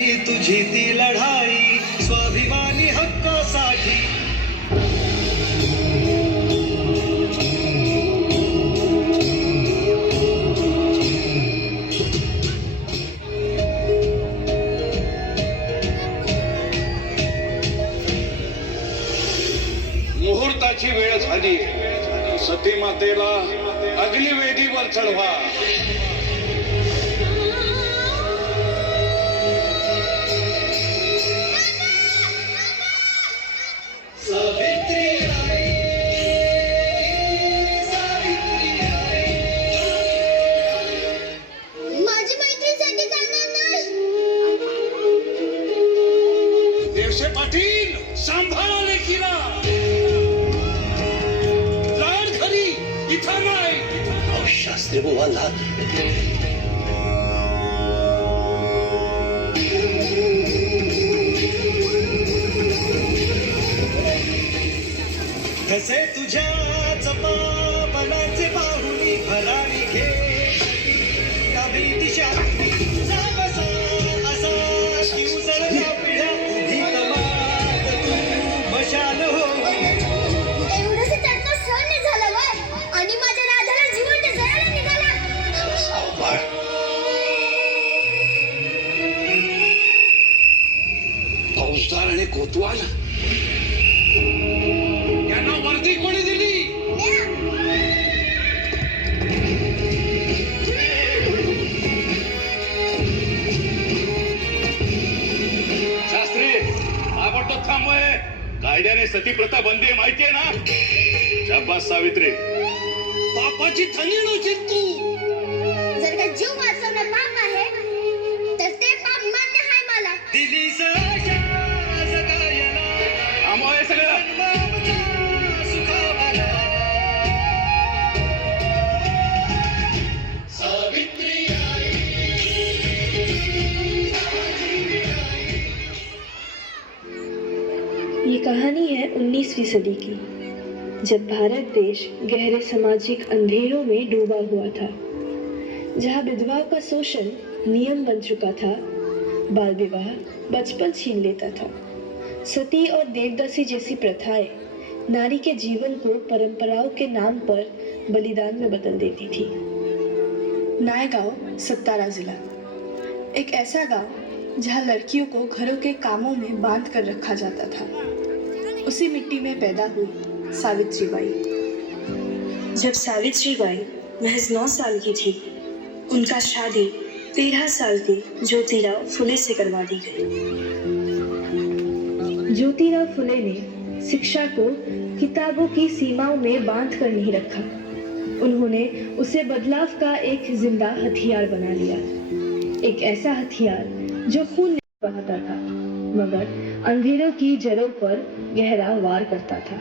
तुझी ती लढाई स्वाभिमानी हक्कासाठी. मुहूर्ताची वेळ झाली. सती मातेला अग्निवेदीवर चढवा. सावित्री आई, सावित्री आई. माझी मैत्रीण साठी चालणार नाही. देवशे पाटील, सांभाळा लेकीला. लाड घरी, इथं नाही. शास्त्री बुवाला कसे तुझ्याच पावनाचे बाहुली भरारी घे डावी दिशा जावसा असा की उजळल्या पिढ्या उभी कमात तू मशाल हो. एवढंच चटका सहन नाही झालं वय आणि माझ्या राजाला जिवंत जळायला निघाला. सावकाळ. फौजदार आणि कोतवाल यांना वर्दी कोणी दिली? शास्त्री, ताबडतोब थांबवय. कायद्याने सती प्रथा बंदी आहे, माहितीये ना? शाबास सावित्री, पापाची थंडी नव्हती तू. जर का जीव वाचवणं पाप आहे तर ते पाप मान्य आहे मला. दिली सजा जगायला थांबवय सगळं. सुखावाला. सावित्री आई. ये कहानी है 19वीं सदी की, जब भारत देश गहरे सामाजिक अंधेरों में डूबा हुआ था, जहाँ विधवा का शोषण नियम बन चुका था, बाल विवाह बचपन छीन लेता था, सती और देवदासी जैसी प्रथाएं नारी के जीवन को परंपराओं के नाम पर बलिदान में बदल देती थी। नायगांव, सत्तारा जिला, एक ऐसा गांव जहां लड़कियों को घरों के कामों में बांध कर रखा जाता था। उसी मिट्टी में पैदा हुई सावित्रीबाई। जब सावित्रीबाई महज 9 साल की थी, उनका शादी 13 साल की ज्योतिराव फुले से करवा दी गई। ज्योतिराव फुले ने शिक्षा को किताबों की सीमाओं में बांध कर नहीं रखा। उन्होंने उसे बदलाव का एक जिंदा हथियार बना लिया, एक ऐसा हथियार जो खून नहीं बहाता था मगर अंधेरों की जड़ों पर गहरा वार करता था।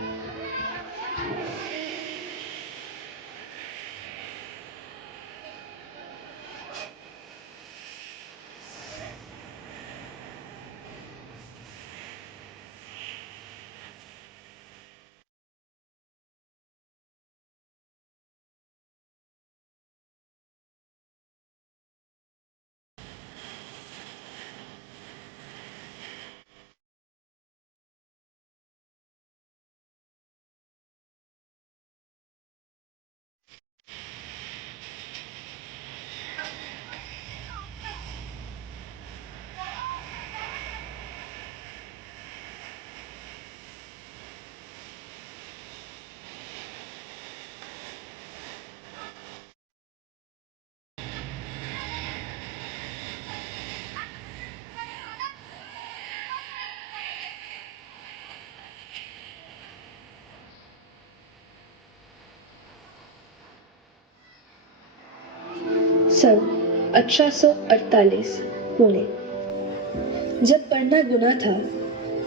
सन 1848 पुणे। जब पढ़ना गुनाह था,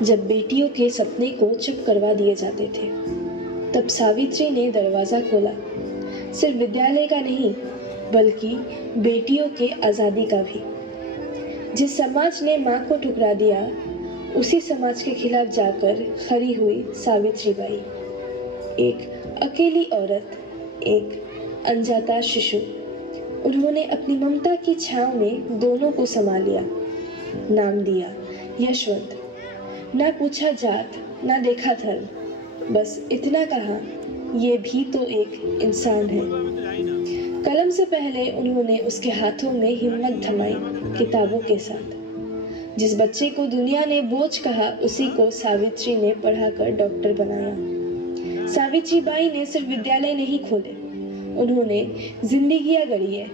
जब बेटियों के सपने को चुप करवा दिए जाते थे, तब सावित्री ने दरवाजा खोला, सिर्फ विद्यालय का नहीं बल्कि बेटियों के आज़ादी का भी। जिस समाज ने माँ को ठुकरा दिया, उसी समाज के खिलाफ जाकर खड़ी हुई सावित्रीबाई, एक अकेली औरत, एक अनजाता शिशु। उन्होंने अपनी ममता की छांव में दोनों को संभाल लिया, नाम दिया यशवंत। ना पूछा जात, ना देखा धर्म, बस इतना कहा, ये भी तो एक इंसान है। कलम से पहले उन्होंने उसके हाथों में हिम्मत थमाई किताबों के साथ। जिस बच्चे को दुनिया ने बोझ कहा, उसी को सावित्री ने पढ़ाकर डॉक्टर बनाया। सावित्री बाई ने सिर्फ विद्यालय नहीं खोले, उन्होंने जिंदगियां गढ़ी है,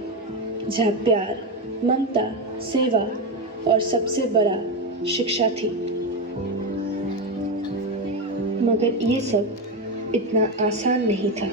जहाँ प्यार, ममता, सेवा और सबसे बड़ा शिक्षा थी। मगर ये सब इतना आसान नहीं था।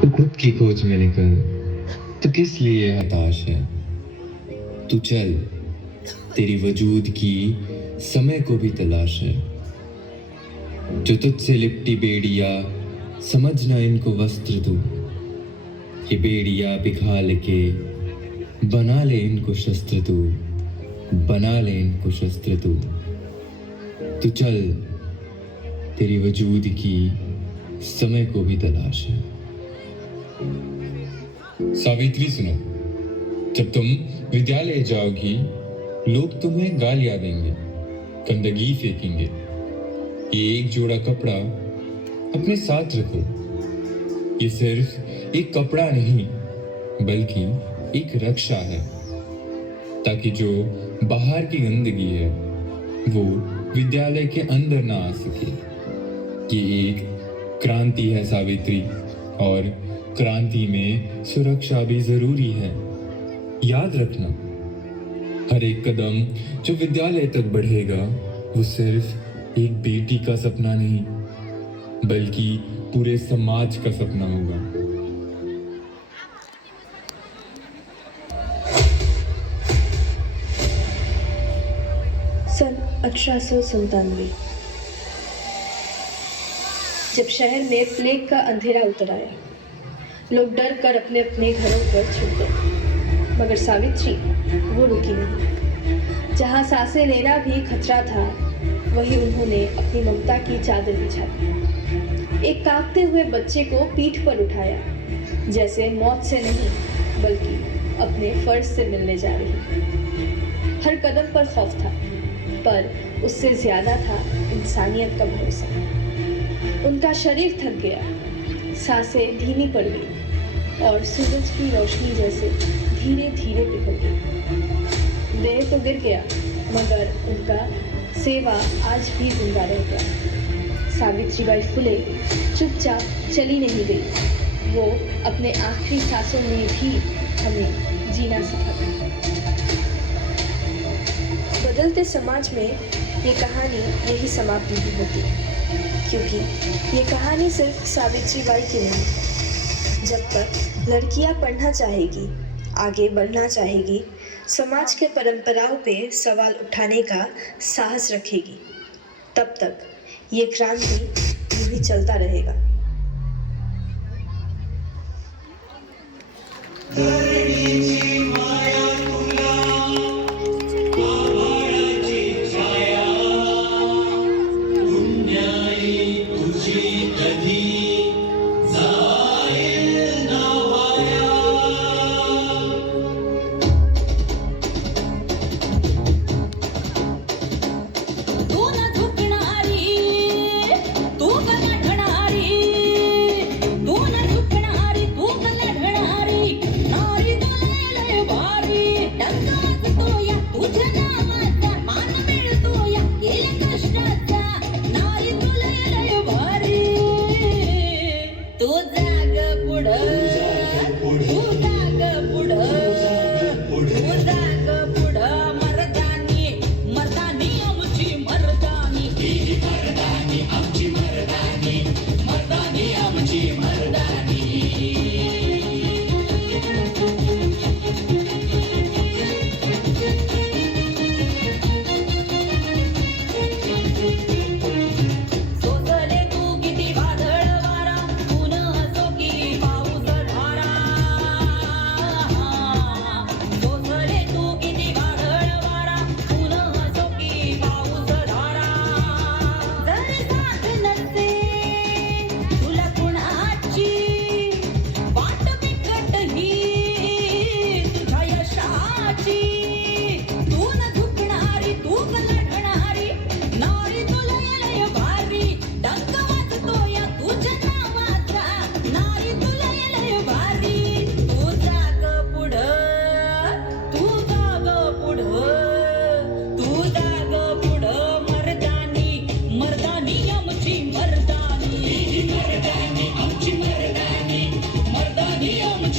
तू खुद की खोज में निकल, तो किस लिए हताश है। तू चल, तेरी वजूद की समय को भी तलाश है। जो तुझसे लिपटी बेड़िया, समझना इनको वस्त्र तू। ये बेड़िया पिघाल के बना ले इनको शस्त्र तू, बना ले इनको शस्त्र तू। तू चल, तेरी वजूद की समय को भी तलाश है। सावित्री सुनो, जब तुम विद्यालय जाओगी, लोग तुम्हें गालियां देंगे, गंदगी फेंकेंगे। ये एक जोड़ा कपड़ा अपने साथ रखो। ये सिर्फ एक कपड़ा नहीं, बल्कि एक रक्षा है, ताकि जो बाहर की गंदगी है वो विद्यालय के अंदर ना आ सके। ये एक क्रांति है सावित्री, और क्रांति में सुरक्षा भी जरूरी है। याद रखना, हर एक कदम जो विद्यालय तक बढ़ेगा वो सिर्फ एक बेटी का सपना नहीं, बल्कि पूरे समाज का सपना होगा। सन 1897 जब शहर में प्लेग का अंधेरा उतर आया, लोग डर कर अपने अपने घरों पर छुप गए, मगर सावित्री वो रुकी नहीं। जहाँ सांसें लेना भी खतरा था, वहीं उन्होंने अपनी ममता की चादर बिछाई। एक कांपते हुए बच्चे को पीठ पर उठाया, जैसे मौत से नहीं बल्कि अपने फर्ज से मिलने जा रही। हर कदम पर खौफ था, पर उससे ज्यादा था इंसानियत का भरोसा। उनका शरीर थक गया, सांसें धीमी पड़ गई और सूरज की रोशनी जैसे धीरे धीरे पिघल गई। देह तो गिर गया, मगर उनका सेवा आज भी जिंदा रह गया। सावित्रीबाई फुले चुपचाप चली नहीं गई, वो अपने आखिरी सांसों में भी हमें जीना सिखाती। बदलते समाज में ये कहानी यही समाप्त नहीं होती, क्योंकि ये कहानी सिर्फ सावित्रीबाई की नहीं। जब तक लड़कियां पढ़ना चाहेगी, आगे बढ़ना चाहेगी, समाज के परंपराओं पे सवाल उठाने का साहस रखेगी, तब तक ये क्रांति यूं ही चलता रहेगा। धरणीची माया तुला, आभाळाची छाया, पुण्याई तुझी कधी जाईल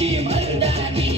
तुमची मर्दानी